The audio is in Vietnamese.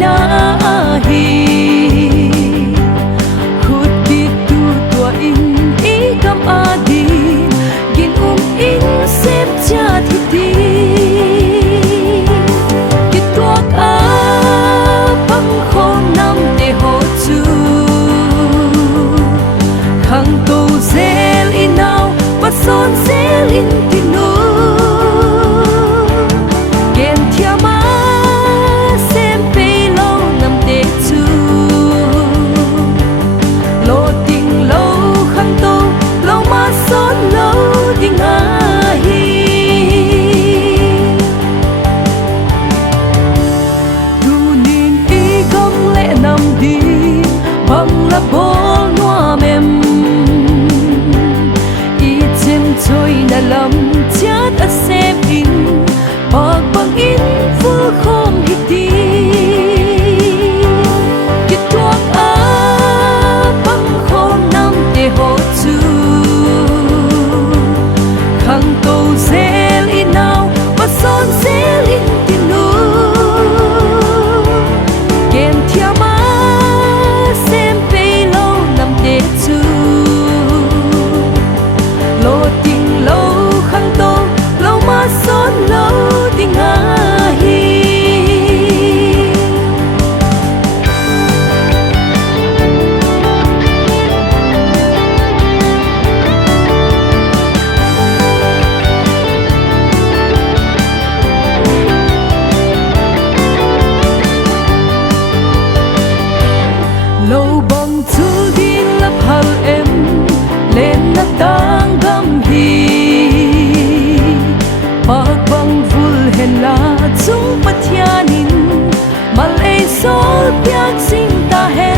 na hi khut ki tu tua in I kam adi gin in sep cha thi ti ki tuak a pang khom nam te ho chu khang to zel inau pa son zel in ti nu bol noa mem I chem choi na lam chat a sem in bak bang in full khom hi ti ki tuak a bang khom nam te ho chu khang to zel inau pa son zel in ti nu ken thiama lâu bang chu din la phal em lên na tang gam hi bak bang vul hen la chung pathianin mal ei sol piak sing ta he